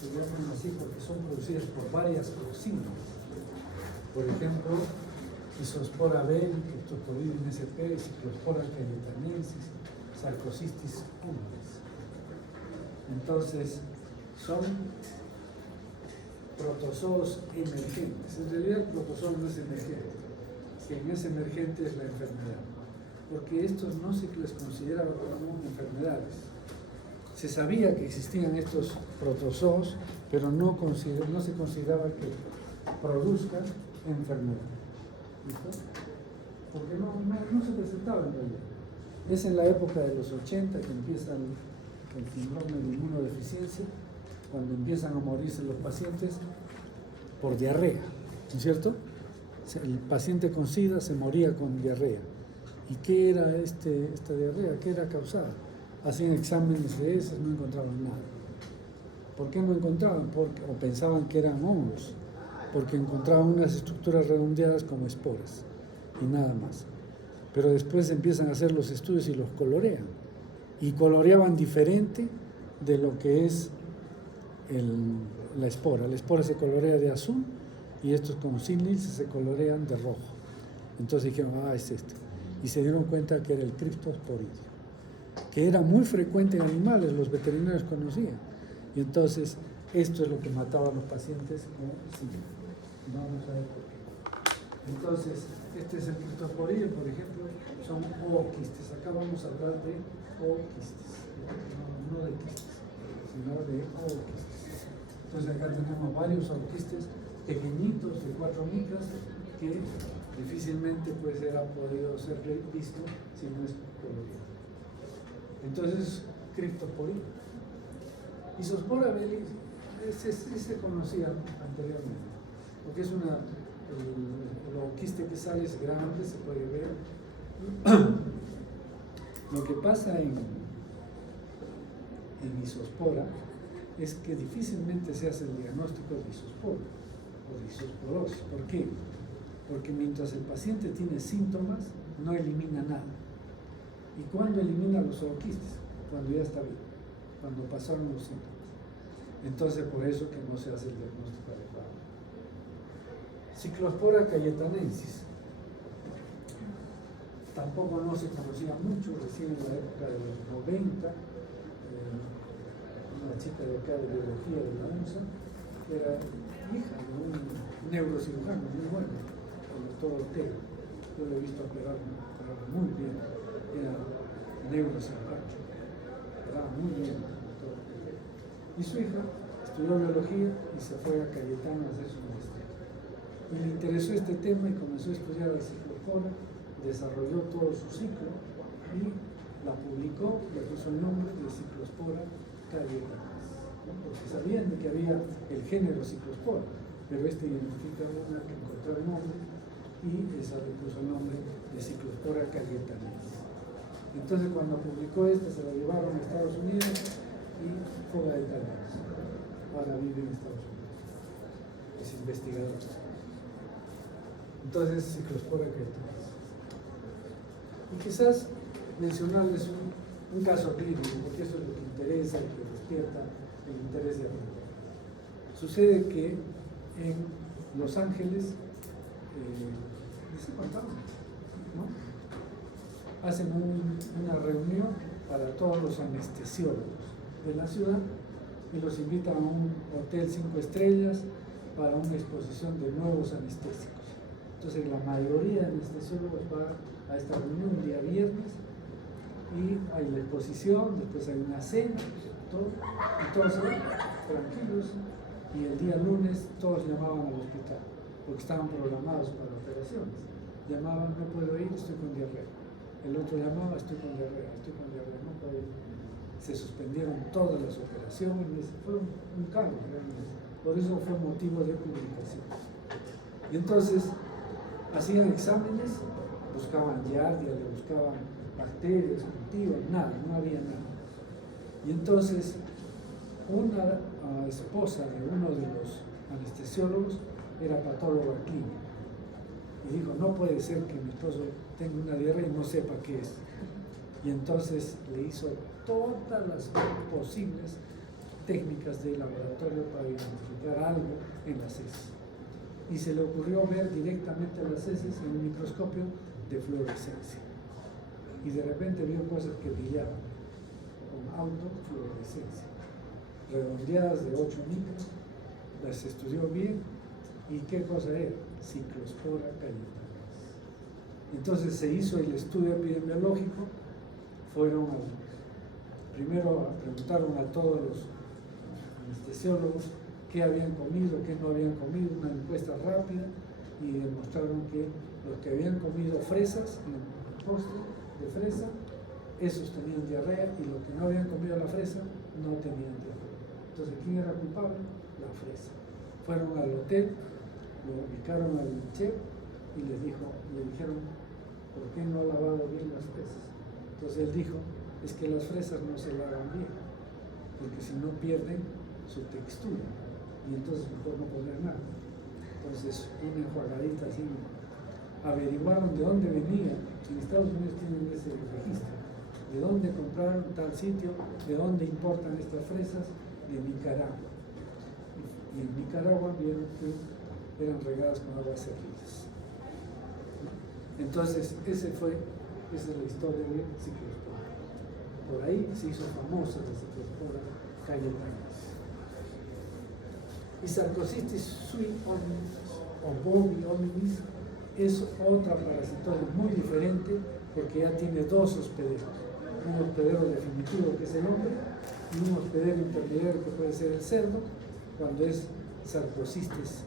se llaman así porque son producidas por varias toxinas. Por ejemplo, Isospora bel, Cryptosporidum sp, Ciclospora cayetanensis, Sarcocistis pulvis. Entonces, son protozoos emergentes. En realidad, el protozoo no es emergente. Quien es emergente es la enfermedad, porque estos no se les consideraba como enfermedades. Se sabía que existían estos protozoos, pero no se consideraba que produzcan enfermedad. ¿Listo? Porque no se presentaba en realidad. Es en la época de los 80 que empieza el síndrome de inmunodeficiencia, cuando empiezan a morirse los pacientes por diarrea, ¿no es cierto? El paciente con SIDA se moría con diarrea. ¿Y qué era esta diarrea? ¿Qué era causada? Hacían exámenes de esas, no encontraban nada. ¿Por qué no encontraban? O pensaban que eran hongos, porque encontraban unas estructuras redondeadas como esporas y nada más. Pero después empiezan a hacer los estudios y los colorean. Y coloreaban diferente de lo que es la espora. La espora se colorea de azul y estos con Synlils se colorean de rojo. Entonces dijeron, es este. Y se dieron cuenta que era el Cryptosporidium, que era muy frecuente en animales, los veterinarios conocían. Y entonces esto es lo que mataba a los pacientes con SIDA. Vamos a ver por qué. Entonces, este es el Cryptosporidium, por ejemplo, son ooquistes. Acá vamos a hablar de ooquistes, no de quistes, sino de ooquistes. Entonces acá tenemos varios ooquistes pequeñitos de 4 micras que difícilmente pues era podido ser visto si no es colorido. Entonces, Cryptosporidium. Isospora belli se conocía anteriormente, porque es el ooquiste que sale es grande, se puede ver. Lo que pasa en Isospora es que difícilmente se hace el diagnóstico de isospora o de isosporosis. ¿Por qué? Porque mientras el paciente tiene síntomas, no elimina nada. ¿Y cuándo elimina los ooquistes? Cuando ya está bien, cuando pasaron los síntomas. Entonces, por eso que no se hace el diagnóstico adecuado. Ciclospora cayetanensis. Tampoco no se conocía mucho, recién en la época de los 90, una chica de acá de biología de la UNSA, era hija de un neurocirujano muy bueno, el doctor Ortega. Yo lo he visto operar muy bien, era neurocirujano, operaba muy bien el doctor Ortega. Y su hija estudió biología y se fue a Cayetano a hacer su maestría. Y le interesó este tema y comenzó a estudiar la ciclospora, desarrolló todo su ciclo y la publicó, le puso el nombre de Ciclospora cayetanensis, ¿no? Porque sabían que había el género Ciclospora, pero identifica una que encontró el nombre y esa le puso el nombre de Ciclospora cayetanensis. Entonces cuando publicó esta se la llevaron a Estados Unidos y fuga de talentos. Ahora vive en Estados Unidos, es investigador. Entonces Ciclospora cayetanensis. Y quizás mencionarles un caso clínico, porque eso es lo que interesa y que despierta el interés de aprender. Sucede que en Los Ángeles, ¿no? Hacen una reunión para todos los anestesiólogos de la ciudad y los invitan a un hotel 5 estrellas para una exposición de nuevos anestésicos. Entonces la mayoría de anestesiólogos va a esta reunión un día viernes y hay la exposición, después hay una cena, todo, y todos tranquilos, y el día lunes todos llamaban al hospital porque estaban programados para operaciones. Llamaban, no puedo ir, estoy con diarrea. El otro llamaba, estoy con diarrea, no puedo ir. Se suspendieron todas las operaciones, fue un caos realmente. Por eso fue motivo de publicación. Y entonces hacían exámenes, buscaban giardia, le buscaban bacterias, cultivos, nada, no había nada. Y entonces una esposa de uno de los anestesiólogos era patóloga clínica y dijo, no puede ser que mi esposo tenga una diarrea y no sepa qué es. Y entonces le hizo todas las posibles técnicas de laboratorio para identificar algo en las heces. Y se le ocurrió ver directamente las heces en un microscopio de fluorescencia. Y de repente vio cosas que brillaban con autofluorescencia, redondeadas de 8 micras, las estudió bien. ¿Y qué cosa era? Ciclospora cayetana. Entonces se hizo el estudio epidemiológico, primero preguntaron a todos los anestesiólogos qué habían comido, qué no habían comido, una encuesta rápida, y demostraron que los que habían comido fresas, el postre de fresa, esos tenían diarrea, y los que no habían comido la fresa no tenían diarrea. Entonces, ¿quién era culpable? La fresa. Fueron al hotel, lo ubicaron al chef y le dijeron, ¿por qué no ha lavado bien las fresas? Entonces él dijo, es que las fresas no se lavan bien, porque si no pierden su textura, y entonces mejor no poner nada. Entonces una enjuagadita así. Averiguaron de dónde venía. En Estados Unidos tienen ese registro, de dónde compraron tal sitio, de dónde importan estas fresas, de Nicaragua. Y en Nicaragua vieron que eran regadas con aguas servidas. Entonces esa es la historia de ciclospora. Por ahí se hizo famosa la ciclospora cayetana. Y Sarcocistis sui hominis o bovi hominis es otra parasitoide muy diferente, porque ya tiene dos hospederos: un hospedero definitivo, que es el hombre, y un hospedero intermediario, que puede ser el cerdo, cuando es Sarcocistis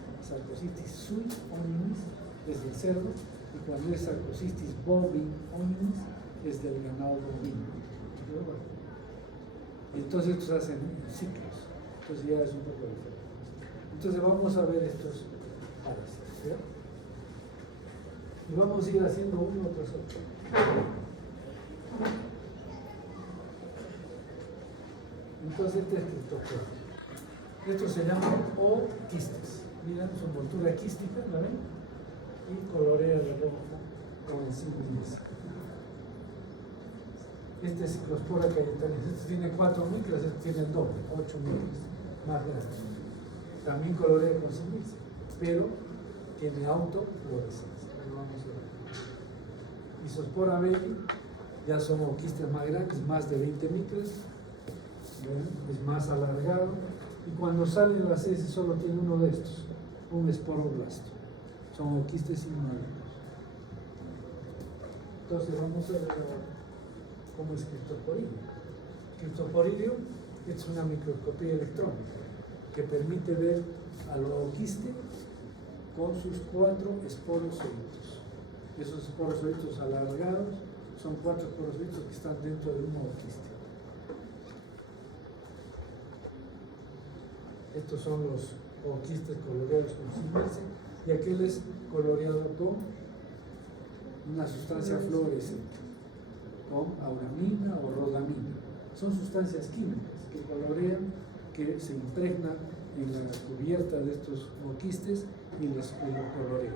sui hominis, es del cerdo, y cuando es Sarcocistis bovi hominis, es del ganado bovino. Entonces estos hacen ciclos, entonces ya es un poco diferente. Entonces vamos a ver estos parásitos, ¿sí? Y vamos a ir haciendo uno tras otro. Entonces este es criptospora. Estos se llaman oquistes. Miren su envoltura quística, ¿la ven? Y colorea la roja con enzimas. Este es Ciclospora cayetana. Este tiene 4 micras, este tiene el doble, 8 micras, más grande. También colorea con silicia, pero tiene autofluorescencia. Vamos a ver. Isospora belli ya son oquistes más grandes, más de 20 micras, es más alargado, y cuando salen las heces solo tiene uno de estos, un esporoblasto. Son oquistes inmaduros. Entonces vamos a ver cómo es Cryptosporidium. Cryptosporidium es una microscopía electrónica que permite ver al ooquiste con sus 4 esporozoitos. Esos esporozoitos alargados son 4 esporozoitos que están dentro de un ooquiste. Estos son los ooquistes coloreados con silicia, y aquel es coloreado con una sustancia fluorescente, con auramina o rodamina. Son sustancias químicas que colorean, que se impregnan en la cubierta de estos ooquistes y los colorean.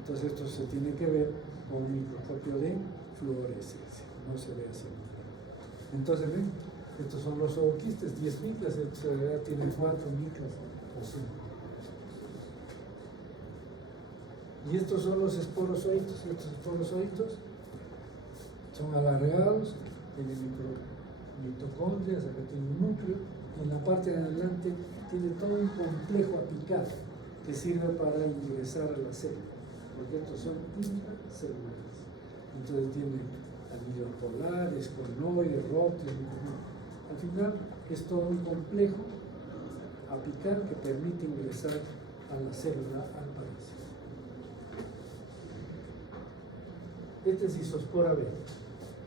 Entonces esto se tiene que ver con un microscopio de fluorescencia, no se ve así. Entonces ven, estos son los ooquistes, 10 micras, esto tiene 4 micras o 5. Y estos son los esporozoitos. Estos esporozoitos son alargados, tienen mitocondrias, acá tiene un núcleo, y en la parte de adelante tiene todo un complejo apical que sirve para ingresar a la célula, porque estos son intracelulares. Entonces tiene anillos polares, conoides, rótulos. Al final es todo un complejo apical que permite ingresar a la célula al parásito. Este es Isospora B.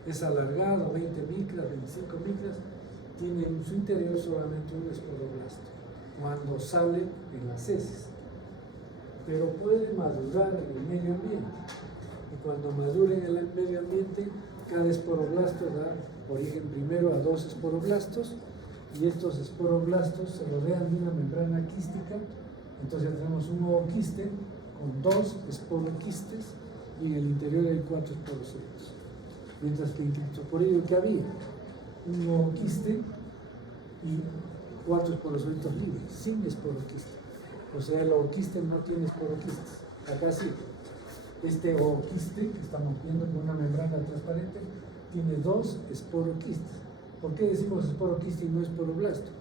Es alargado, 20 micras, 25 micras, tiene en su interior solamente un esporoblasto cuando sale en las heces, pero puede madurar en el medio ambiente, y cuando madure en el medio ambiente, cada esporoblasto da origen primero a 2 esporoblastos, y estos esporoblastos se rodean de una membrana quística. Entonces tenemos un ooquiste con 2 esporoquistes, y en el interior hay 4 esporozoitos. Mientras que en Cryptosporidium, que había un ooquiste y 4 esporozoitos libres, sin esporoquiste. O sea, el ooquiste no tiene esporoquistes. Acá sí. Este ooquiste que estamos viendo con una membrana transparente tiene 2 esporoquistes. ¿Por qué decimos esporoquiste y no esporoblasto?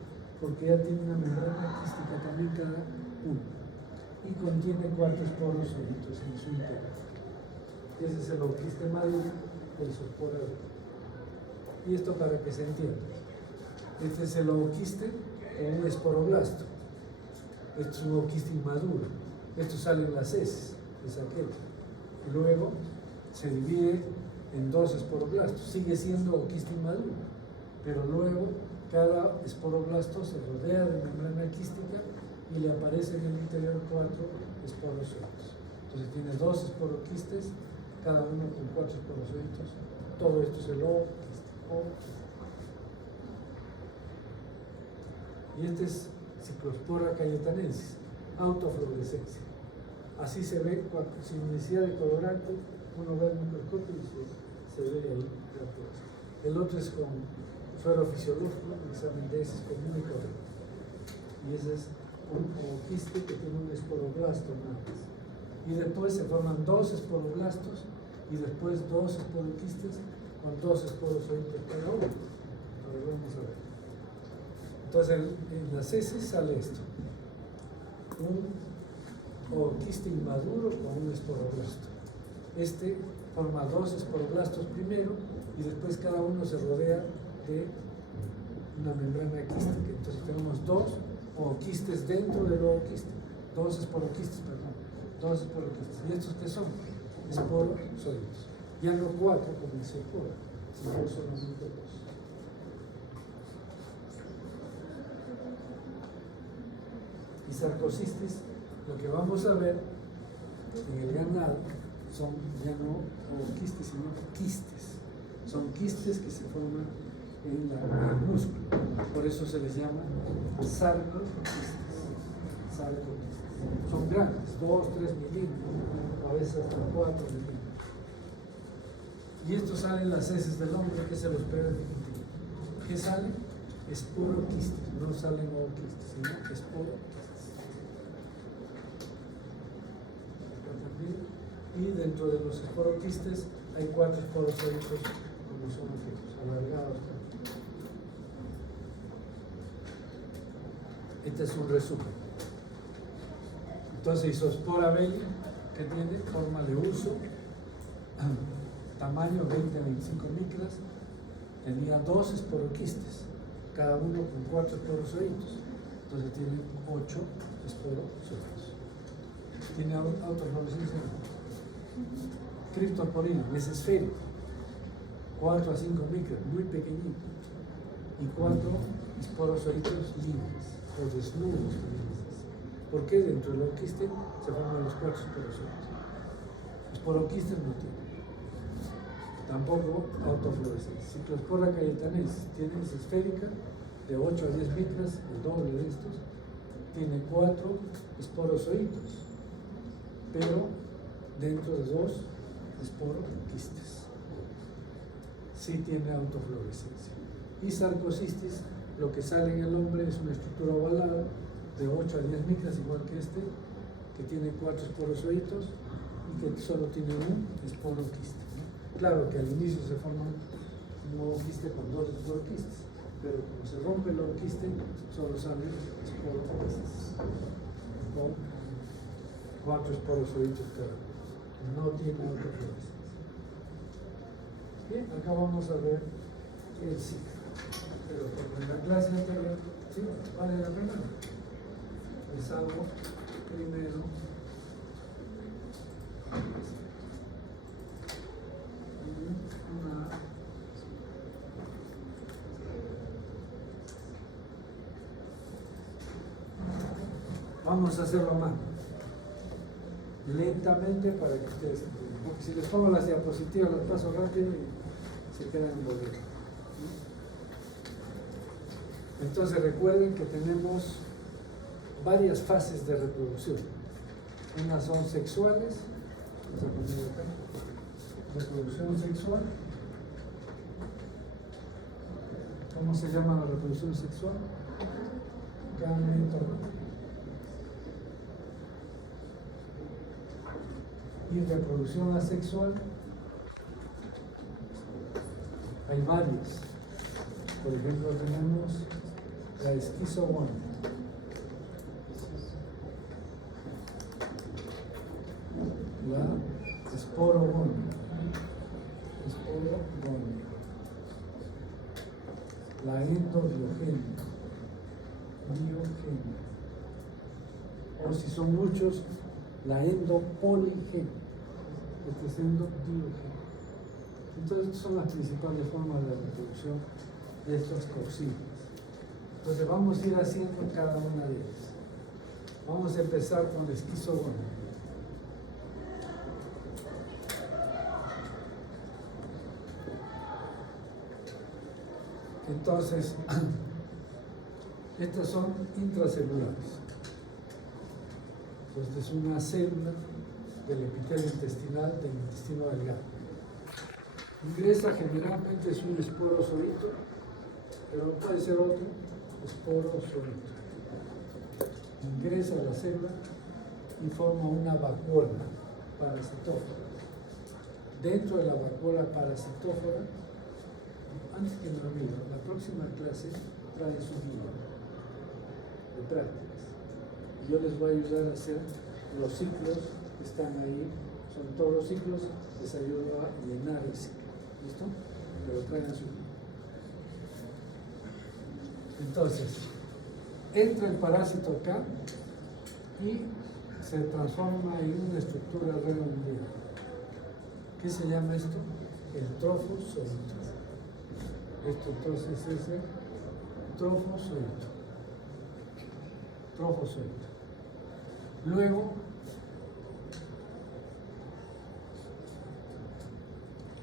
Porque ya tiene una membrana quística también cada uno. Y contiene 4 esporozoitos en su interior. Ese es el ooquiste maduro del zoospora. Y esto para que se entienda. Este es el ooquiste o un esporoblasto. Este es un ooquiste inmaduro. Esto sale en las heces, es aquel. Y luego se divide en 2 esporoblastos. Sigue siendo ooquiste inmaduro, pero luego cada esporoblasto se rodea de membrana quística y le aparece en el interior 4 esporozoitos. Entonces tiene 2 esporoquistes, cada uno con 4 esporozoitos. Todo esto es el ooquiste. Y este es Ciclospora cayetanensis, autofluorescencia. Así se ve sin necesidad de colorante, uno ve el microscopio y se ve ahí la fluorescencia. El otro es con suero fisiológico, un examen de heces común y correcto. Y ese es un ooquiste que tiene un esporoblasto nada más. Y después se forman 2 esporoblastos y después 2 esporoquistes con 2 esporozoitos cada uno. Ahora vamos a ver. Entonces en las heces sale esto. Un ooquiste inmaduro con un esporoblasto. Este forma 2 esporoblastos primero y después cada uno se rodea de una membrana quística. Entonces tenemos 2 ooquistes dentro del ooquiste. 2 esporoquistes, perdón. 2 esporoquistes. ¿Y estos qué son? Esporozoitos. Ya no 4 como el zoospora, sino solamente 2. Y sarcocistis, lo que vamos a ver en el ganado son ya no ooquistes, sino quistes. Son quistes que se forman en el músculo. Por eso se les llama sarcocistis. Son grandes, 2, 3 milímetros, a veces hasta 4 milímetros. Y esto sale en las heces del hombre, que es el hospedero definitivo. ¿Qué sale? Esporoquistes, no salen ooquistes, sino esporoquistes. Y dentro de los esporoquistes hay 4 esporozoitos, como son aquellos, alargados. Este es un resumen. Entonces, Isospora belli, que tiene forma de uso, tamaño 20 a 25 micras, tenía 2 esporoquistes, cada uno con 4 esporozoitos. Entonces tiene 8 esporozoitos. Tiene autofluorescencia. Criptoporino, mesesférico, 4 a 5 micras, muy pequeñito, y 4 esporozoitos libres o desnudos. ¿Por qué dentro del ooquiste se forman los 4 esporozoitos? Esporoquistes no tiene. Tampoco autofluorescencia. Ciclospora cayetanensis tiene esférica de 8 a 10 micras, el doble de estos. Tiene 4 esporozoitos, pero dentro de 2 esporoquistes. Sí tiene autofluorescencia. Y sarcocistis, lo que sale en el hombre es una estructura ovalada de 8 a 10 micras, igual que este, que tiene 4 esporozoitos y que solo tiene un esporoquiste. Claro que al inicio se forma un ooquiste con 2 esporoquistes, pero como se rompe el ooquiste, solo salen esporoquistes con 4 esporozoitos cada uno. No tiene autofluorescencia. Bien, acá vamos a ver el ciclo. Pero como en la clase anterior, sí, vale la pena. Empezamos primero. Vamos a hacerlo a mano, lentamente para que ustedes entiendan, porque si les pongo las diapositivas las paso rápido y se quedan en boleto. Entonces recuerden que tenemos varias fases de reproducción. Unas son sexuales, reproducción sexual. ¿Cómo se llama la reproducción sexual? gametógeno. Y reproducción asexual, hay varias. Por ejemplo, tenemos la esquizogonia, la esporogonia, la endodiogenia, diogenia, o si son muchos, la endopoligenia. Este es endodiogenia. Entonces, estas son las principales formas de reproducción de estos coccidios. Entonces, vamos a ir haciendo cada una de ellas. Vamos a empezar con la esquizogonia. Entonces, estas son intracelulares. Esta es una célula del epitelio intestinal del intestino delgado. Ingresa generalmente es un esporozoito, pero puede ser otro esporozoito. Ingresa a la célula y forma una vacuola parasitófora. Dentro de la vacuola parasitófora, antes que me olvide, la próxima clase trae su guía de prácticas. Y yo les voy a ayudar a hacer los ciclos que están ahí, son todos los ciclos, les ayudo a llenar el ciclo. ¿Listo? Pero traigan su guía. Entonces, entra el parásito acá y se transforma en una estructura redondeada. ¿Qué se llama esto? El trofozoito. Esto entonces es el trofozoito. Trofozoito. Luego,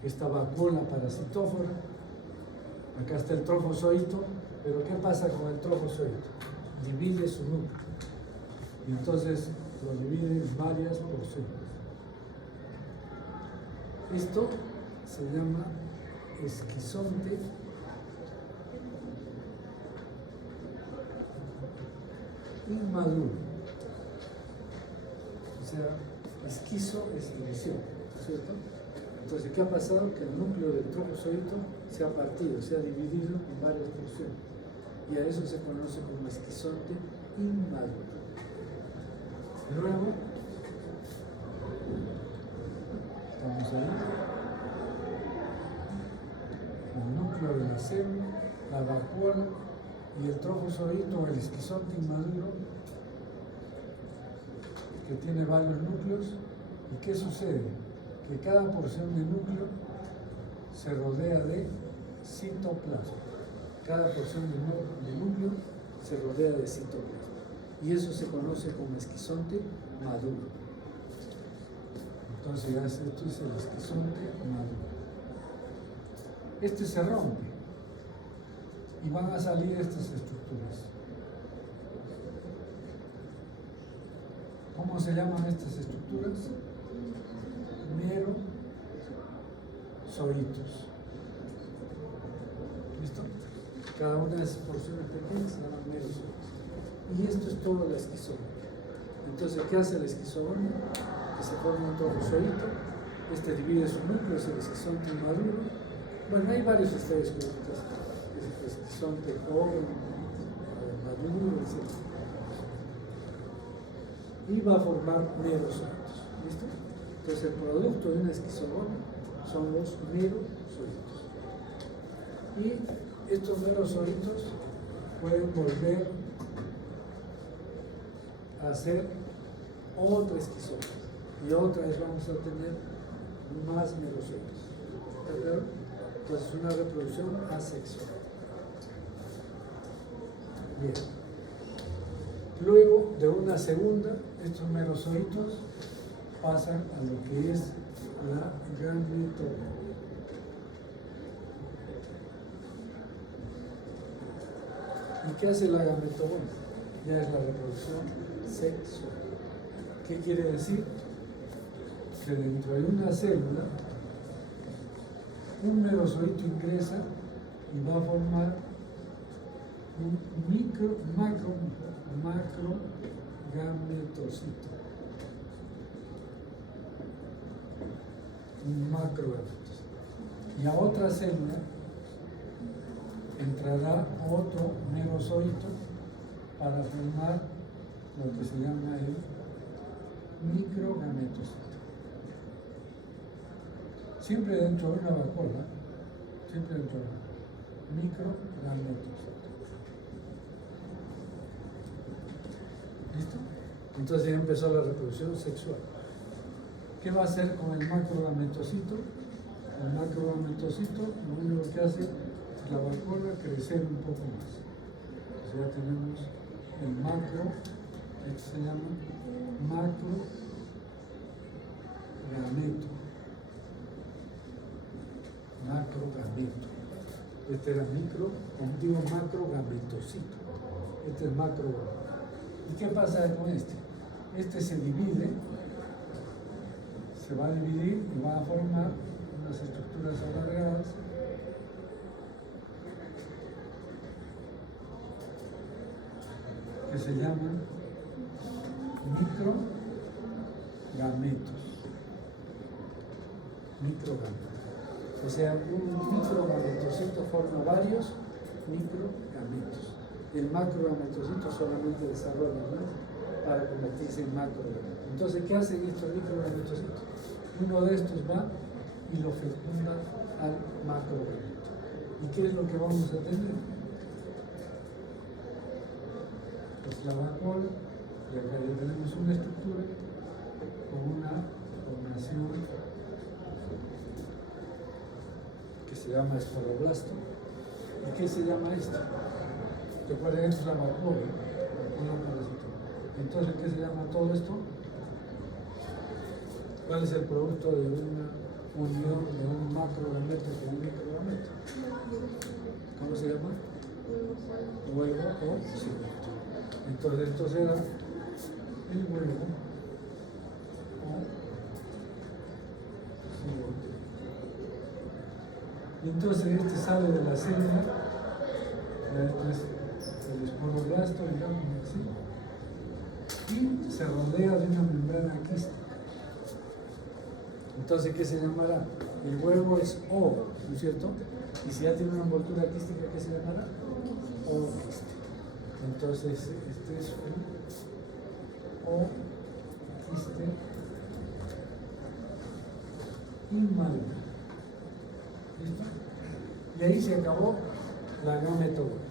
esta vacuola parasitófora, acá está el trofozoito, pero ¿qué pasa con el trofozoito? Divide su núcleo y entonces lo divide en varias porciones. Esto se llama esquizonte inmaduro. O sea, esquizo es división, ¿cierto? Entonces, ¿qué ha pasado? Que el núcleo del trofozoito se ha partido, se ha dividido en varias porciones. Y a eso se conoce como esquizonte inmaduro. Luego, estamos ahí. El núcleo de la célula, la vacuola y el trofozoito o el esquizonte inmaduro, que tiene varios núcleos. ¿Y qué sucede? Que cada porción de núcleo se rodea de citoplasma. Cada porción de núcleo se rodea de citoplasma. Y eso se conoce como esquizonte maduro. Entonces, ya esto es el esquizonte maduro. Este se rompe y van a salir estas estructuras. ¿Cómo se llaman estas estructuras? Merozoitos. ¿Listo? Cada una de esas porciones pequeñas se llaman merozoitos. Y esto es todo la esquizogonia. Entonces, ¿qué hace la esquizogonia? Que se forma un trofozoito, este divide su núcleo, es el esquizonte inmaduro. Bueno, hay varios estadios clínicos, el esquizonte joven, maduro, etc. Y va a formar merozoitos. ¿Listo? Entonces, el producto de una esquizogonia son los merozoitos. Y estos merozoitos pueden volver a hacer otra esquizogonia. Y otra vez vamos a tener más merozoitos. ¿Está claro? Entonces, una reproducción asexual. Bien. Luego de una segunda, estos merozoitos pasan a lo que es la gametogenia. ¿Y qué hace la gametogenia? Ya es la reproducción sexual. ¿Qué quiere decir? Que dentro de una célula, un merozoito ingresa y va a formar un macro gametocito. Un macrogametocito. Y a otra célula entrará otro merozoito para formar lo que se llama el microgametocito. Siempre dentro de una vacuola, siempre dentro de una microgametocito. ¿Listo? Entonces ya empezó la reproducción sexual. ¿Qué va a hacer con el macrogametocito? El macrogametocito lo único que hace es la vacuola crecer un poco más. Entonces ya tenemos el macro, esto se llama macrogameto. Macrogameto. Este era macrogametocito. Este es macrogameto. ¿Y qué pasa con este? Este se divide, se va a dividir y va a formar unas estructuras alargadas que se llaman microgametos. Microgametos. O sea, un microgametocito forma varios microgametos. El macrogametocito solamente desarrolla, ¿no?, para convertirse en macrogameto. Entonces, ¿qué hacen estos microgametocitos? Uno de estos va y lo fecunda al macrogameto. ¿Y qué es lo que vamos a tener? Pues la vacuola, y acá ya tenemos una estructura con una formación que se llama esporoblasto. ¿Y qué se llama esto? Recuerden, esto es la vacuola, entonces, ¿qué se llama todo esto? ¿Cuál es el producto de una unión de un macrogameto con un microgameto? ¿Cómo se llama? Huevo o cigoto. Entonces, esto será el huevo o cigoto. Y entonces este sale de la célula, ya esto es el esporoblasto, digamos así, y se rodea de una membrana quística. Entonces, ¿qué se llamará? El huevo es ovo, ¿no es cierto? Y si ya tiene una envoltura quística, ¿qué se llamará? Ovoquiste. Entonces, este es un ovoquiste inmaduro. ¿Listo? Y ahí se acabó la gametogonia.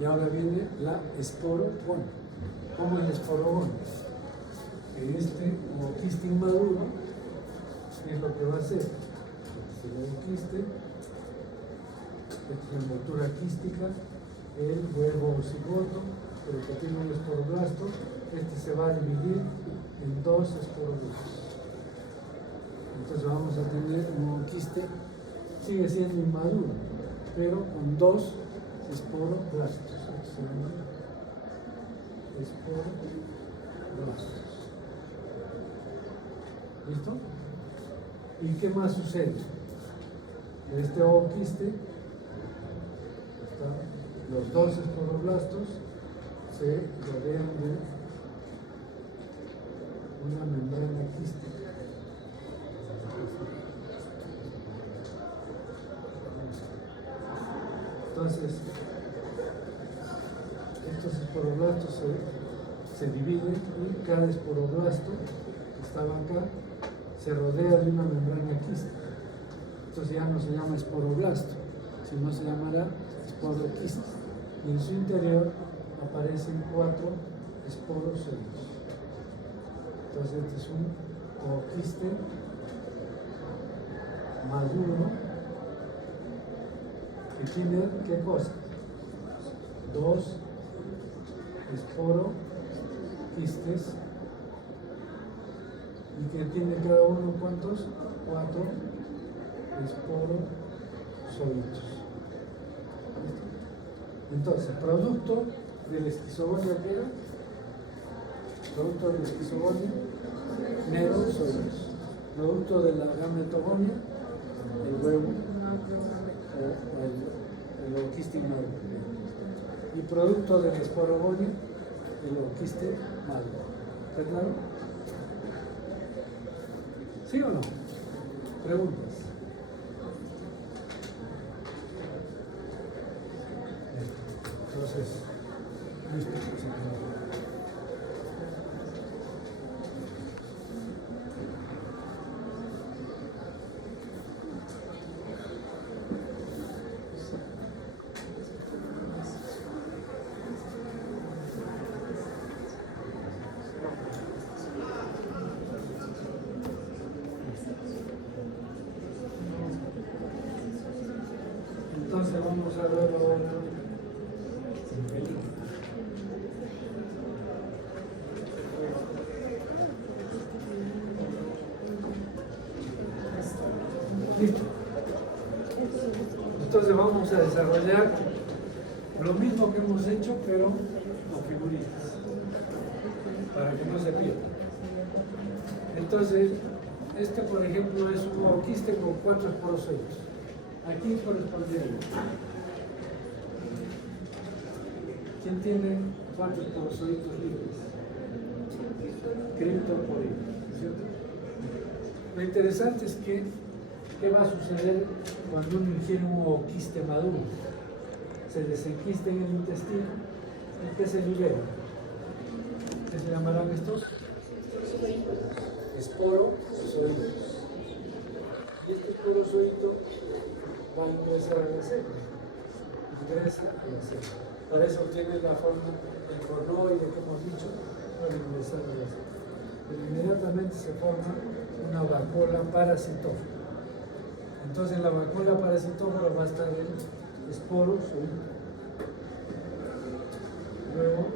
Y ahora viene la esporogonia. ¿Cómo es la esporogonia? Este ovoquiste inmaduro es lo que va a hacer. Este ovoquiste, esta es la envoltura quística, el huevo o cigoto, pero que tiene un esporoblasto, este se va a dividir en dos esporoblastos. Entonces vamos a tener un ovoquiste, sigue siendo inmaduro, pero con dos esporoblastos. Esto se llama esporoblastos. ¿Listo? ¿Y qué más sucede? Este ovoquiste, los dos esporoblastos se rodean de una membrana quística. Entonces, estos esporoblastos se dividen y cada esporoblasto que estaba acá se rodea de una membrana quística. Entonces ya no se llama esporoblasto, sino se llamará esporoquiste. Y en su interior aparecen 4 esporozoides. Entonces este es un ovoquiste maduro que tiene, ¿qué cosa? 2 esporoquistes, y que tiene cada uno, ¿cuántos? 4 esporozoitos. Entonces, producto de la esquizogonia, ¿qué era? Producto de la esquizogonia, merozoides. Producto de la gametogonia, el huevo o el ovoquiste inmaduro. Y producto de la esporogonia, el ooquiste maduro. ¿Está claro? ¿Sí o no? Preguntas. Entonces, listo. Entonces vamos a ver ahora listo. Entonces vamos a desarrollar lo mismo que hemos hecho, pero con figuritas, para que no se pierda. Entonces, este por ejemplo es un ooquiste con 4 esporozoitos. Aquí correspondería. ¿Quién tiene 4 esporozoitos libres? Criptosporídeos, ¿cierto? Lo interesante es que, ¿qué va a suceder cuando uno ingiere un ooquiste maduro? Se desenquista en el intestino, ¿y qué se libera? ¿Qué se llamarán estos? Esporozoitos. Y este esporozoito va a ingresar a la célula. Ingresa a la célula. Para eso tiene la forma del conoide que hemos dicho, para ingresar a la célula. Pero inmediatamente se forma una vacuola parasitófora. Entonces en la vacuola parasitófora va a estar el esporozoito. Luego,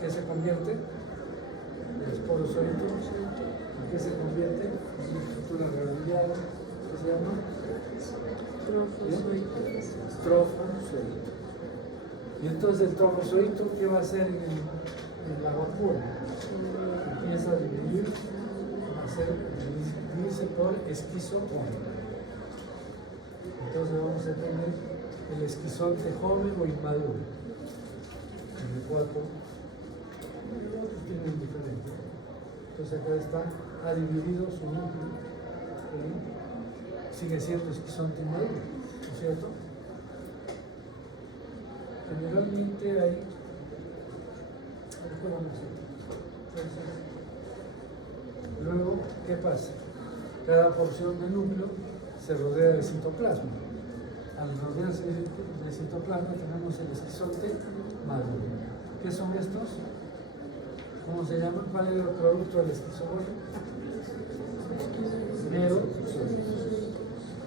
¿qué se convierte? El esporozoito. ¿En qué se convierte? En una estructura redondeada. ¿Qué se llama? Trofozoito. Y entonces el trofozoito, ¿qué va a hacer en la vacuola? Empieza a dividir, dividirse por esquizotoma. Entonces vamos a tener el esquizonte joven o inmaduro. El 4. Otros tienen diferente. Entonces acá está, ha dividido su núcleo. Sigue siendo esquizonte inmaduro, ¿no es cierto? Generalmente hay. Luego, ¿qué pasa? Cada porción de núcleo se rodea de citoplasma. Al rodearse de citoplasma tenemos el esquizonte maduro. ¿Qué son estos? ¿Cómo se llaman? ¿Cuál es el producto del esquizoide? Merozoito.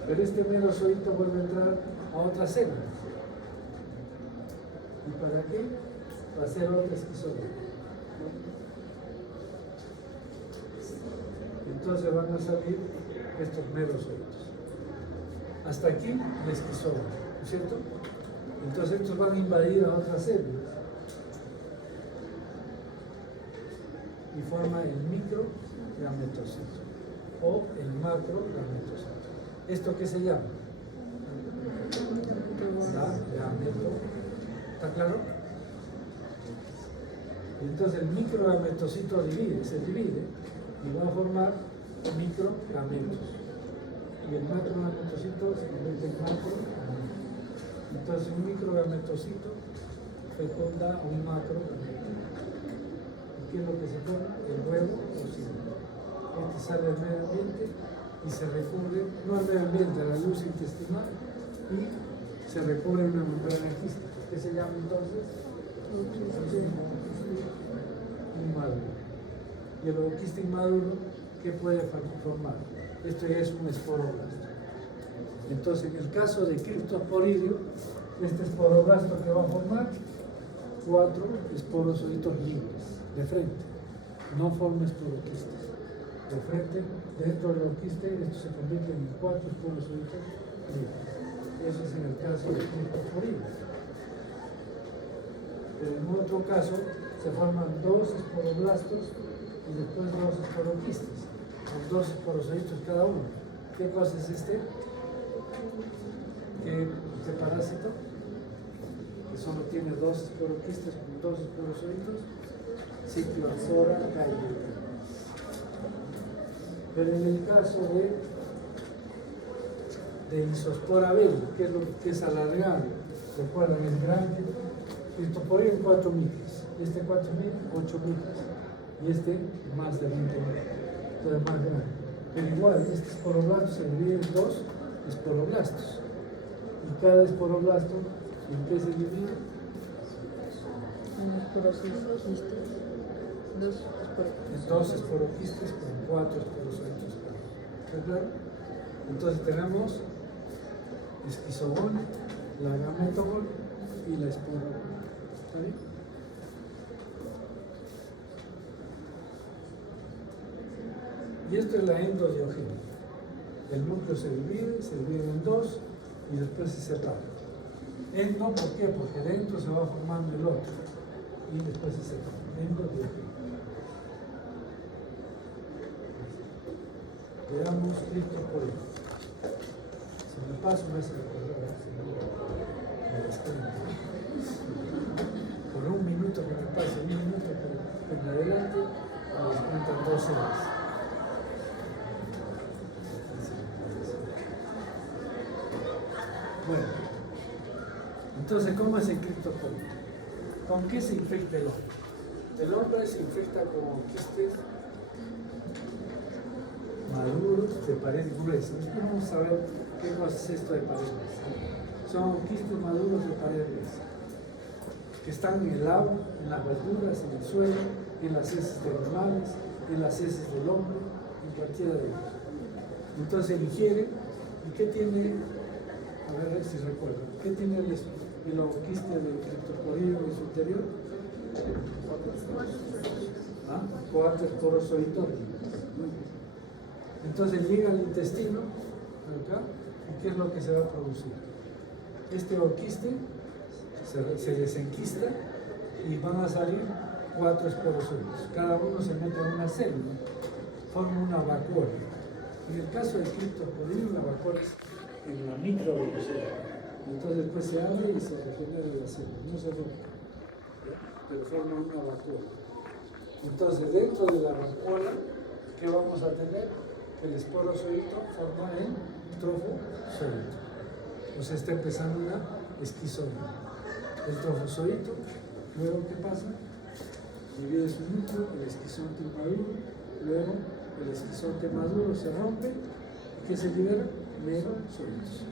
Pero este merozoito vuelve a entrar a otra célula. ¿Y para qué? Para hacer otra esquizoide. Entonces van a salir estos merozoitos. Hasta aquí el esquizoide, ¿no es cierto? Entonces estos van a invadir a otras células y forma el microgametocito o el macrogametocito. ¿Esto qué se llama? La gameto. ¿Está claro? Y entonces el microgametocito se divide y va a formar microgametos. Y el macrogametocito se convierte en macrogameto. Entonces un microgametocito fecunda un macrogameto. ¿Y qué es lo que se forma? El huevo cocido. Este sale al medio ambiente y se recubre, no al medio ambiente, a la luz intestinal, y se recubre en una membrana quística. ¿Qué se llama entonces? Inmaduro. Y el ooquiste inmaduro, ¿qué puede formar? Esto ya es un esporoblasto. Entonces, en el caso de criptosporidio, este esporoblasto que va a formar 4 esporozoitos libres, de frente. No forma esporoquistes. De frente, dentro del ooquiste, esto se convierte en 4 esporozoitos libres. Eso es en el caso de criptosporidio. Pero en otro caso, se forman 2 esporoblastos y después 2 esporoquistes, con 2 esporozoitos cada uno. ¿Qué cosa es este? ¿Qué parásito? solo tiene dos esporoquistes con dos esporozoitos, Cyclospora cayetana. Pero en el caso de Isospora vela, que es lo que es alargado, recuerdan, es grande, Cryptosporidum 4 micras, este 4 micras, 8 micras, y este más de 20 micras, entonces más grande. Pero igual, este esporoblasto se divide en dos esporoblastos, y cada esporoblasto, ¿en qué se divide? En dos esporoquistes con 4 esporozoitos. ¿Está claro? Entonces tenemos esquizogón, la gametogón y la esporogón. ¿Está bien? Y esto es la endodiogenia. El núcleo se divide en dos y después se separa. Endo, ¿por qué? Porque dentro se va formando el otro y después se separa. Endodiogenia. Veamos Cryptosporidum. Si me paso, me hace recordar. Por un minuto que me pase, un minuto que en adelante, me descuentan 2 horas. Bueno, entonces, ¿cómo es el Cryptosporidum? ¿Con qué se infecta el hombre? El hombre se infecta con quistes maduros de pared gruesa. Vamos a ver qué cosa es esto de pared gruesa. Son quistes maduros de pared gruesa que están en el agua, en las verduras, en el suelo, en las heces de animales, en las heces del hombre, en cualquiera de ellos. Entonces él ingiere, ¿y qué tiene? A ver si recuerdo. ¿Qué tiene el quiste del Cryptosporidum en su interior? 4 esporozoitos. Entonces llega al intestino, acá, ¿y qué es lo que se va a producir? Este oquiste se desenquista y van a salir 4 esporozoitos. Cada uno se mete en una célula, forma una vacuola. En el caso del Cryptosporidum, la vacuola es en la microvelocidad. Entonces después se abre y se regenera la célula, no se rompe, pero forma una vacuola. Entonces dentro de la vacuola, ¿qué vamos a tener? El esporozoito forma el trofozoito. O sea, está empezando una esquizoide. El trofozoito, luego ¿qué pasa? Divide su núcleo, el esquizonte inmaduro, luego el esquizonte maduro se rompe, ¿y qué se libera? Merozoitos.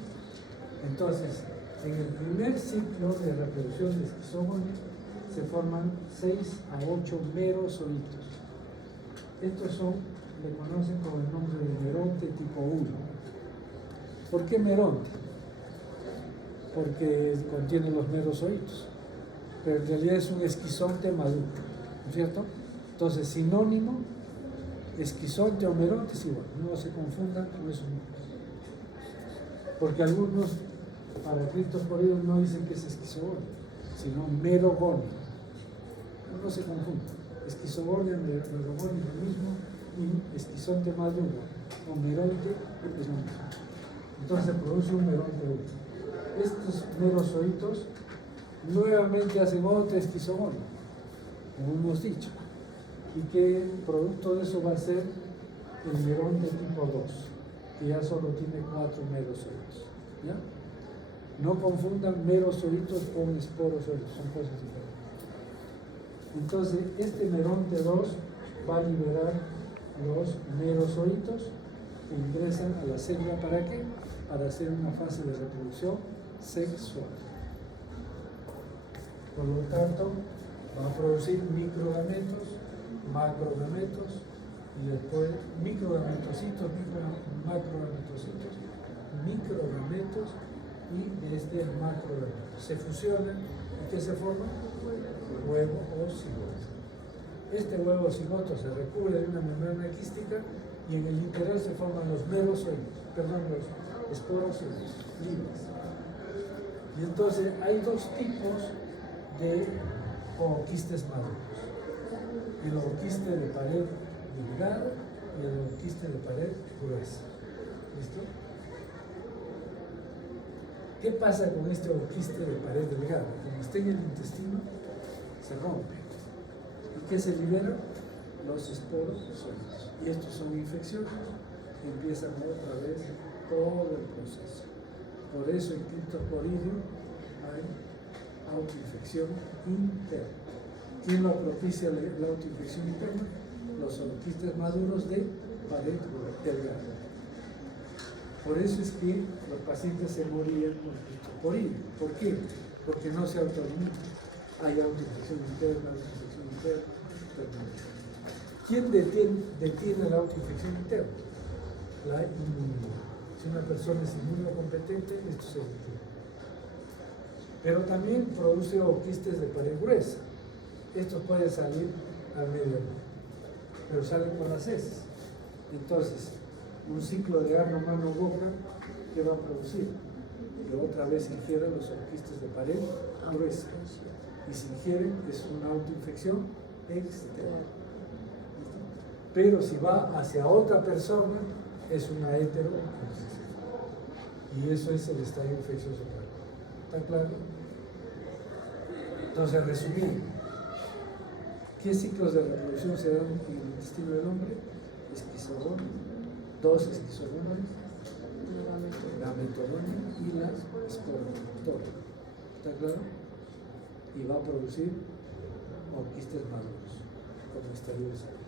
Entonces, en el primer ciclo de reproducción de esquizogonia se forman 6 a 8 merozoitos. Estos le conocen con el nombre de meronte tipo 1. ¿Por qué meronte? Porque contiene los merozoitos, pero en realidad es un esquizonte maduro, ¿no es cierto? Entonces, sinónimo, esquizonte o meronte es igual, no se confundan con eso. Porque algunos, para Cryptosporidum, no dicen que es esquizogonia, sino merogonia. No se confundan. Esquizogonia, merogonia es lo mismo, y esquizonte maduro o meronte es lo mismo. Entonces se produce un meronte 1. Estos merozoitos nuevamente hacen otra esquizogonia, como hemos dicho, y que producto de eso va a ser el meronte tipo 2, que ya solo tiene 4 merozoitos. ¿Ya? No confundan merozoitos con esporozoitos, son cosas diferentes. Entonces, este meronte 2 va a liberar los merozoitos que ingresan a la célula. ¿Para qué? Para hacer una fase de reproducción sexual. Por lo tanto, va a producir microgametos, macrogametos y después microgametocitos, macrogametocitos, microgametos y macrogameto. Se fusionan y ¿qué se forma? Huevo o cigoto. Este huevo o cigoto se recubre de una membrana quística y en el interior se forman los merozoides, los esporozoides libres. Y entonces hay 2 tipos de ooquistes maduros: el ooquiste de pared delgada y el ooquiste de pared gruesa. ¿Listo? ¿Qué pasa con este quiste de pared delgada? Como está en el intestino, se rompe. ¿Y qué se libera? Los esporos sólidos. Y estos son infecciones. Empiezan otra vez todo el proceso. Por eso en criptosporidium hay autoinfección interna. ¿Quién lo propicia la autoinfección interna? Los zooquistes maduros de pared delgada. Por eso es que los pacientes se morían con criptosporidium. ¿Por qué? Porque no se autolimitan. Hay autoinfección interna, autoinfección interna. ¿Quién detiene la autoinfección interna? La inmunidad. Si una persona es inmunocompetente, esto se detiene. Pero también produce quistes de pared gruesa. Estos pueden salir al medio, pero salen por las heces. Entonces, un ciclo de ano, mano, boca, ¿qué va a producir? Que otra vez ingiera los quistes de pared gruesa. Y si ingieren, es una autoinfección externa. Pero si va hacia otra persona, es una heteroinfección. Y eso es el estadio infeccioso. ¿Está claro? Entonces, resumiendo, ¿qué ciclos de reproducción se dan en el intestino del hombre? Esquizogonia, 2 esquizogones, la metogonia y la esporomotora. ¿Está claro? Y va a producir quistes maduros, como estadio de salud.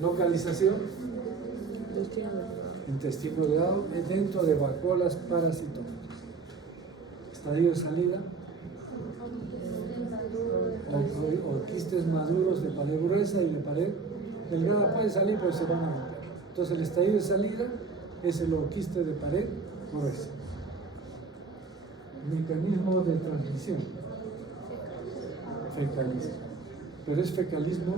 Localización: intestino delgado, dentro de vacuolas parasitóticas. Estadio de salida: o quistes maduros de pared gruesa y de pared delgada. Puede salir, pero se van a romper. Entonces, el estadio de salida es el quiste de pared gruesa. Mecanismo de transmisión: fecalismo. Pero es fecalismo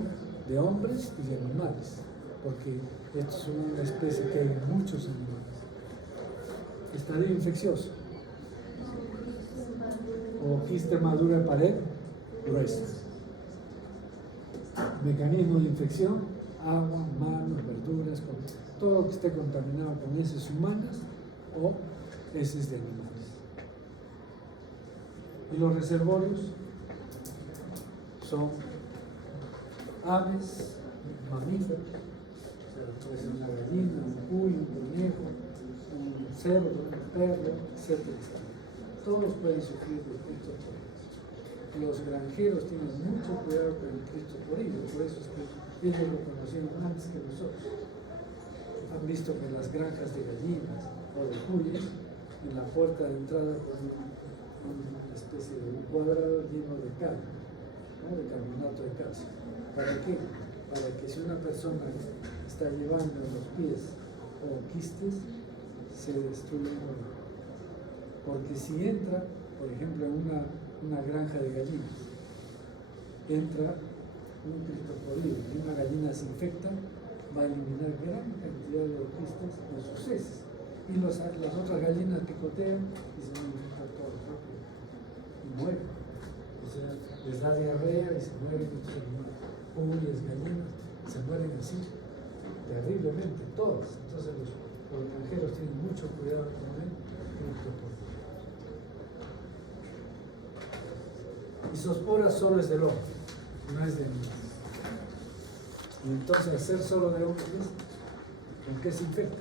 de hombres y de animales, porque esto es una especie que hay en muchos animales. Estadio infeccioso: quiste maduro de pared gruesa. Mecanismo de infección: agua, manos, verduras, todo lo que esté contaminado con heces humanas o heces de animales. Y los reservorios son aves, mamíferos, o sea, puede ser una gallina, un cuy, un conejo, un cerdo, un perro, etc. Todos pueden sufrir de criptosporidium. Los granjeros tienen mucho cuidado con el criptosporidium, por eso es que ellos lo conocieron antes que nosotros. Han visto que en las granjas de gallinas o de cuyes, en la puerta de entrada ponen una especie de un cuadrado lleno de cal, ¿no? De carbonato de calcio. ¿Para qué? Para que si una persona está llevando en los pies quistes, se destruyen. Porque si entra, por ejemplo, en una granja de gallinas, entra un criptosporidium y una gallina se infecta, va a eliminar gran cantidad de quistes de sus heces. Y las otras gallinas picotean y se van a infectar todos rápido y mueren. O sea, les da diarrea y se mueren. Cuyes, gallinas, se mueren así, terriblemente, todas. Entonces los granjeros tienen mucho cuidado con el criptosporidium. Isospora solo es del hombre, no es de animales. Y entonces, al ser solo de hombres, ¿con qué se infecta?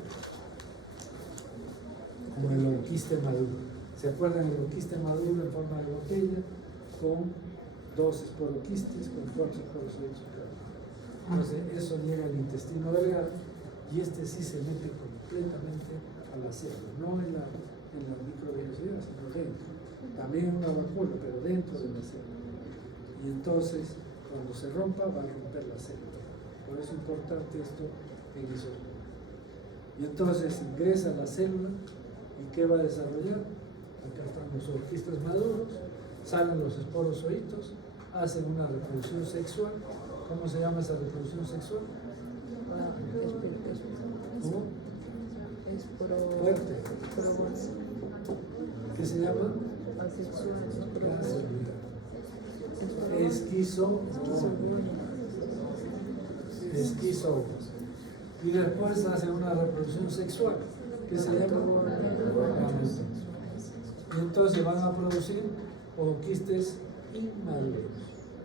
Como el quiste maduro. ¿Se acuerdan del quiste maduro en forma de botella? Con 2 esporoquistes, con 4 esporocitos. Entonces, eso llega al intestino delgado y este sí se mete completamente a la célula, no en la microvellosidad, sino dentro. También en una vacuola, pero dentro de la célula. Y entonces, cuando se rompa, va a romper la célula. Por eso es importante esto en isospora. Y entonces ingresa a la célula y ¿qué va a desarrollar? Acá están los zooquistes maduros, salen los esporozoitos, hacen una reproducción sexual. ¿Cómo se llama esa reproducción sexual? ¿Cómo? Fuerte. ¿Qué se llama? Y después hacen una reproducción sexual, que se llama gametos. Y entonces van a producir ooquistes inmaduros,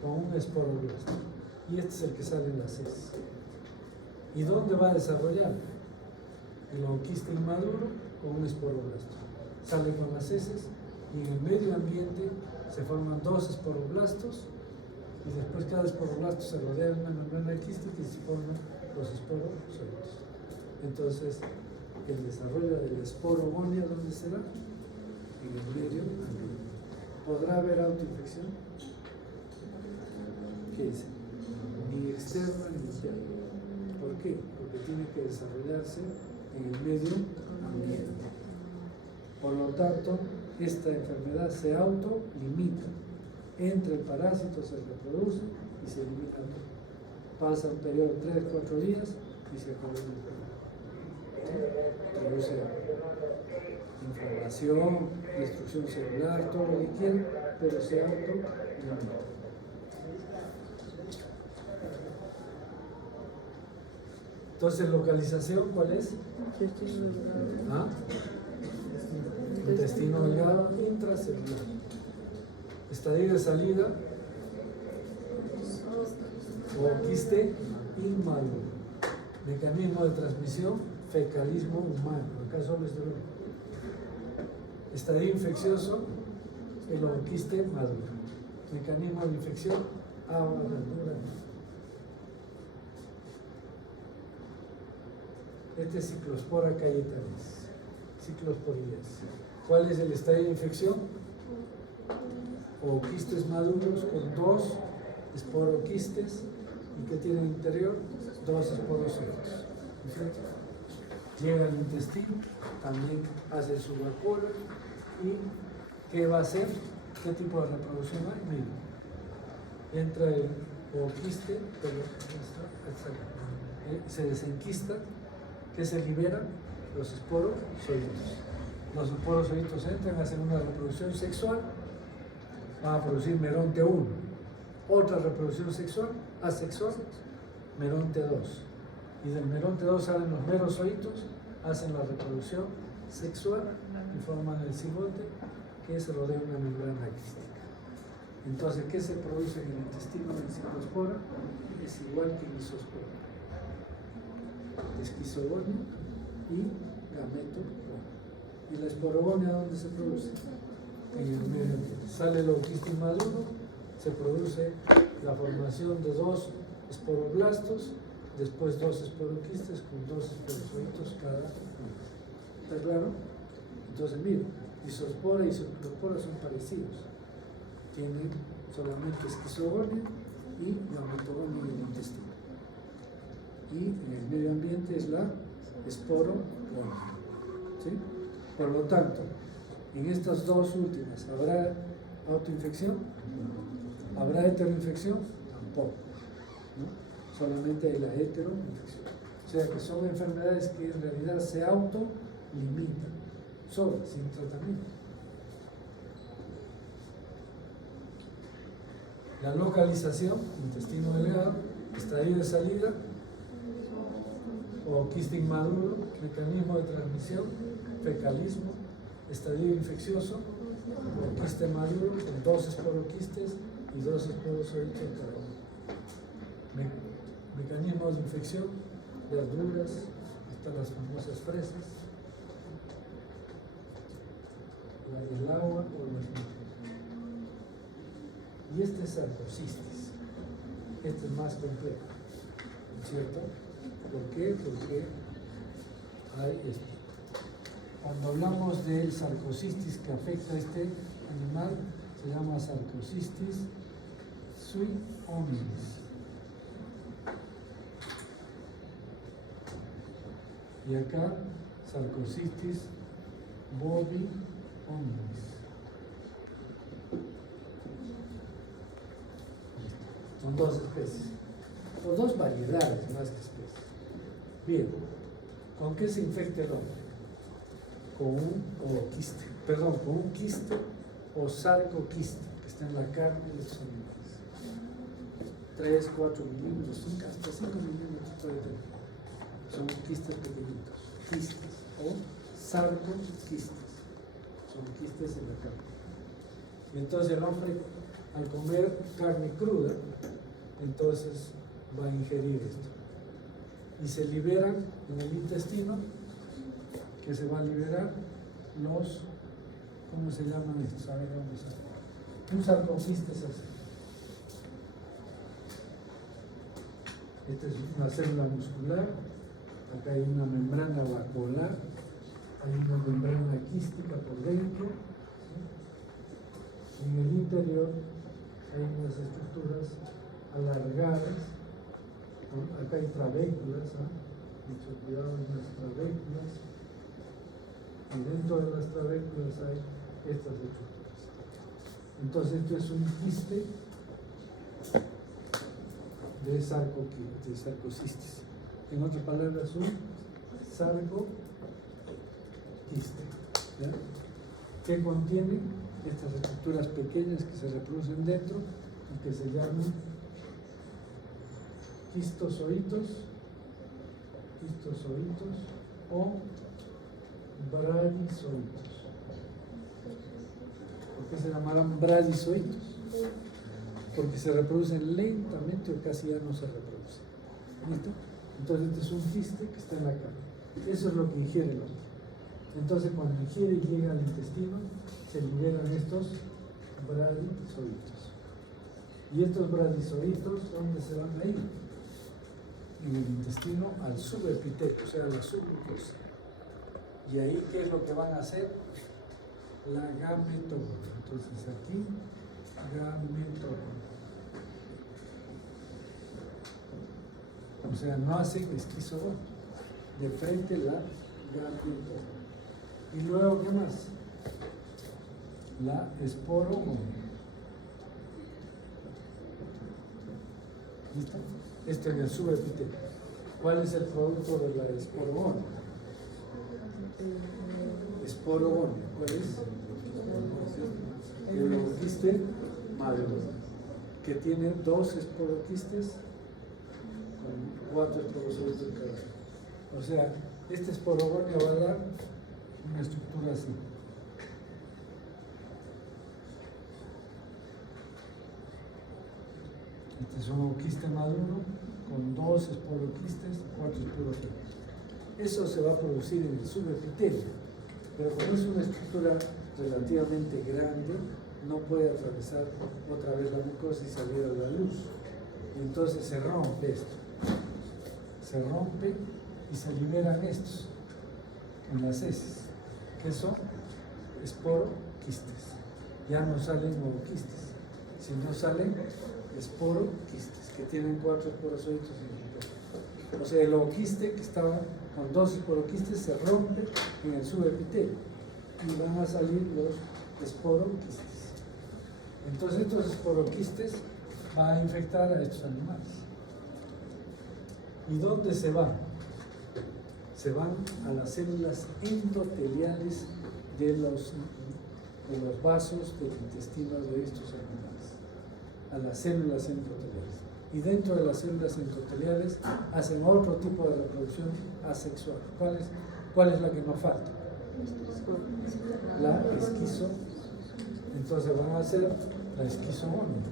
con un esporoblasto. Y este es el que sale en las heces. ¿Y dónde va a desarrollar? El ooquiste inmaduro con un esporoblasto. Sale con las heces y en el medio ambiente se forman dos esporoblastos y después cada esporoblasto se rodea de una membrana quística y se forman los esporozoitos. Entonces, el desarrollo del esporogonio, ¿dónde será? En el medio ambiente. ¿Podrá haber autoinfección? ¿Qué dice? Ni externa ni interna. ¿Por qué? Porque tiene que desarrollarse en el medio ambiente. Por lo tanto, esta enfermedad se autolimita. Entra el parásito, se reproduce y se elimina todo. Pasa un periodo de 3-4 días y se acabó la enfermedad. Produce inflamación, destrucción celular, todo lo que quieran, pero se autolimita. Entonces, localización, ¿cuál es? ¿Ah? Intestino delgado intracelular. Estadio de salida, ooquiste inmaduro. Mecanismo de transmisión, fecalismo humano. Acá solo es de uno. Estadio infeccioso, el ooquiste maduro. Mecanismo de infección, agua, verdura. Este es Ciclospora cayetanis, ciclosporias. ¿Cuál es el estadio de infección? Ooquistes maduros con dos esporoquistes y que tienen interior dos esporozoitos. Llega al intestino, también hace su vacuna y ¿qué va a hacer? ¿Qué tipo de reproducción hay? Mira, entra el ooquiste, se desenquista. ¿Qué se libera? Los esporozoitos. Los esporozoitos entran, hacen una reproducción sexual, van a producir meronte 1. Otra reproducción sexual, asexual, meronte 2. Y del meronte 2 salen los merozoitos, hacen la reproducción sexual y forman el cigote que se rodea una membrana quística. Entonces, ¿qué se produce en el intestino del ciclospora? Es igual que en isospora. Esquizogonio y gameto. ¿Y la esporogonia dónde se produce? En el medio ambiente. Sale el ooquiste inmaduro, se produce la formación de dos esporoblastos, después dos esporoquistes con dos esporozoitos cada uno. ¿Está claro? Entonces, mira, isospora y ciclospora son parecidos. Tienen solamente esquizogonio y gametogonio en el intestino. Y en el medio ambiente es la esporogonio. ¿Sí? Por lo tanto, en estas dos últimas, ¿habrá autoinfección? ¿Habrá heteroinfección? Tampoco. ¿No? Solamente hay la heteroinfección. O sea que son enfermedades que en realidad se autolimitan, solas, sin tratamiento. La localización, intestino delgado, estadio de salida, ooquiste inmaduro, mecanismo de transmisión, fecalismo, estadio infeccioso, ooquiste maduro con dos esporoquistes y dos esporozoitos cada uno. Mecanismos de infección, verduras, hasta las famosas fresas, el agua o los líquidos. Y este es sarcocistis. Este es más complejo, ¿cierto? ¿Por qué? Porque hay esto. Cuando hablamos del sarcocistis que afecta a este animal, se llama sarcocistis sui hominis. Y acá, sarcocistis bovi hominis. Son dos especies, o dos variedades más que especies. Bien, ¿con qué se infecta el hombre? Con un quiste, con un quiste o sarcoquiste que está en la carne de los animales. 3, 4 milímetros, hasta 5 milímetros puede tener. son quistes pequeñitos, quistes o sarcoquistes, son quistes en la carne. Y entonces el hombre, al comer carne cruda, entonces va a ingerir esto. Y se liberan en el intestino, que se va a liberar los, ¿cómo se llaman estos? A ver, vamos a ver. Un sarcoquiste es así. Esta es una célula muscular, acá hay una membrana vacuolar, hay una membrana quística por dentro, ¿sí? En el interior hay unas estructuras alargadas, ¿no? Acá hay trabéculas, mucho cuidado en las trabéculas, y dentro de las trabéculas hay estas estructuras. Entonces esto es un quiste de sarcocistis. En otras palabras, un sarcoquiste, ¿ya? Que contiene estas estructuras pequeñas que se reproducen dentro y que se llaman quistozoitos o bradizoitos. ¿Por qué se llamarán bradizoitos? Porque se reproducen lentamente o casi ya no se reproducen. ¿Listo? Entonces este es un quiste que está en la carne. Eso es lo que ingiere el hombre. Entonces cuando ingiere y llega al intestino, se liberan estos bradizoitos. Y estos bradizoitos, ¿dónde se van a ir? En el intestino al subepitelio, o sea, a la submucosa. Y ahí, ¿qué es lo que van a hacer? La gametogona. Entonces aquí, gametogona. O sea, no hacen esquizogón. De frente la gametogona. Y luego, ¿qué más? La esporogona. ¿Listo? Esto en el subepitelio. ¿Cuál es el producto de la esporogona? Esporogona. ¿Cuál es? El ooquiste maduro, que tiene 2 esporoquistes con 4 esporozoitos cada uno. O sea, esta esporogonia va a dar una estructura así. Este es un ooquiste maduro con 2 esporoquistes, 4 esporozoitos. Eso se va a producir en el subepitelio, pero como es una estructura relativamente grande, no puede atravesar otra vez la mucosa y salir a la luz. Y entonces se rompe esto. Se rompe y se liberan estos en las heces, que son esporoquistes. Ya no salen ooquistes, sino salen esporoquistes, que tienen 4 esporozoitos en el. O sea, el ooquiste que estaba con 2 esporoquistes se rompe en el subepitelio y van a salir los esporoquistes. Entonces estos esporoquistes van a infectar a estos animales. ¿Y dónde se van? Se van a las células endoteliales de los vasos del intestino de estos animales, a las células endoteliales. Y dentro de las células endoteliales hacen otro tipo de reproducción asexual. ¿Cuál es la que nos falta? La esquizo. Entonces van a hacer la esquizogonia.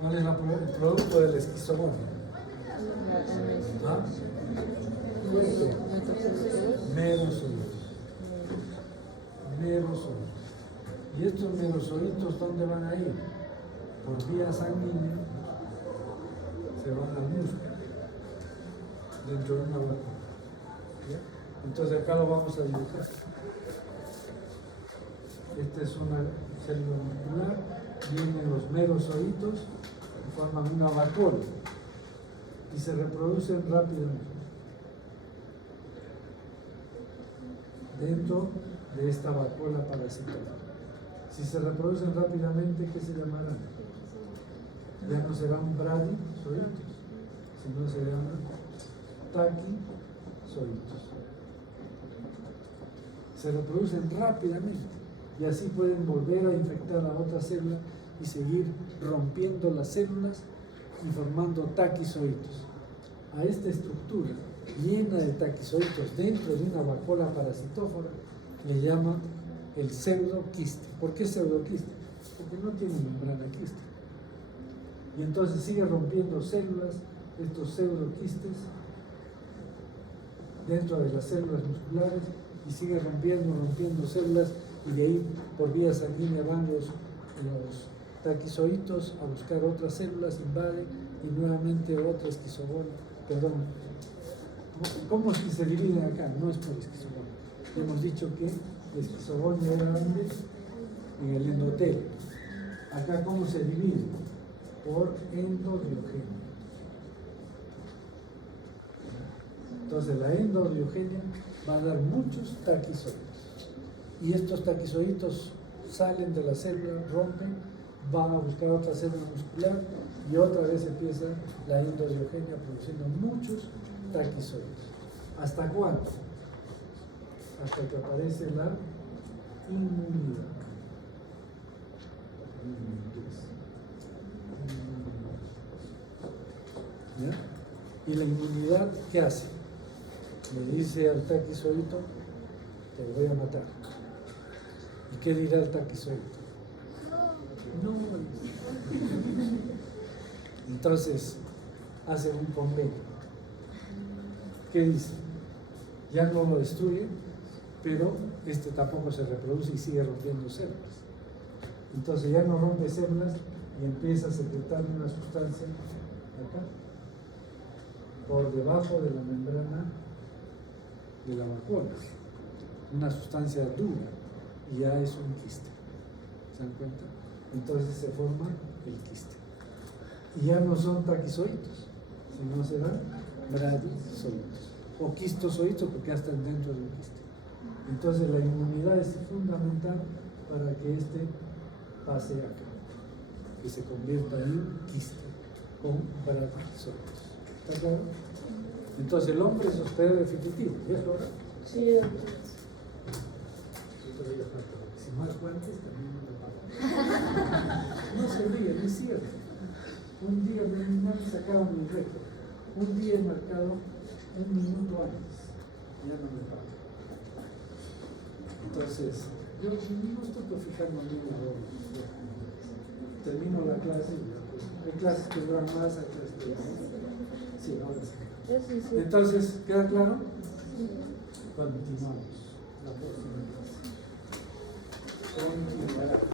¿Cuál es el producto de la esquizogonia? ¿Ah? Merozoitos. ¿Y estos merozoitos dónde van a ir? Por vía sanguínea se van al músculo, dentro de una vacuna. Entonces acá lo vamos a dibujar. Esta es una célula muscular, vienen los merozoitos y forman una vacuola y se reproducen rápidamente dentro de esta vacuola parasitaria. Si se reproducen rápidamente, ¿qué se llamarán? Ya no serán bradizoitos, sino se llaman taquizoitos. Se reproducen rápidamente y así pueden volver a infectar a otra célula y seguir rompiendo las células y formando taquizoitos. A esta estructura llena de taquizoitos dentro de una vacuola parasitófora le llaman el pseudoquiste. ¿Por qué pseudoquiste? Porque no tiene membrana quiste. Y entonces sigue rompiendo células, estos pseudoquistes, dentro de las células musculares, y sigue rompiendo células, y de ahí por vía sanguínea van los taquizoitos a buscar otras células, invade y nuevamente otra esquizobola. Perdón, ¿cómo es que se dividen acá? No es por esquizobola. Hemos dicho que la esquizobola era en el endotelio. Acá, ¿cómo se divide? Por endodiogenia. Entonces la endodiogenia va a dar muchos taquizoides. Y estos taquizoitos salen de la célula, rompen, van a buscar otra célula muscular y otra vez empieza la endodiogenia produciendo muchos taquizoides. ¿Hasta cuándo? Hasta que aparece la inmunidad. ¿Ya? ¿Y la inmunidad qué hace? Le dice al taquizoito, te voy a matar. ¿Y qué dirá el taquizoito? No. Entonces hace un convenio. ¿Qué dice? Ya no lo destruye, pero este tampoco se reproduce y sigue rompiendo células. Entonces ya no rompe células y empieza a secretar una sustancia acá, por debajo de la membrana de la vacuola, una sustancia dura, y ya es un quiste. ¿Se dan cuenta? Entonces se forma el quiste. Y ya no son taquizoitos, sino serán bradizoitos o quistozoitos, porque ya están dentro del quiste. Entonces la inmunidad es fundamental para que este pase acá, que se convierta en un quiste con bradizoitos. ¿Está claro? Entonces el hombre es hospedero definitivo, ¿ya es hora? Sí, doctor. Si más guantes también no le pagan. No se ríen, es cierto. Un día me sacaron mi récord. Un día he marcado 1 minuto antes. Ya no me pagan. Entonces, yo no estoy fijando en la hora. Termino la clase y pues, hay clases que duran más, hay clases que duran más. Sí, ahora sí. Sí. Entonces, ¿queda claro? Continuamos la próxima clase.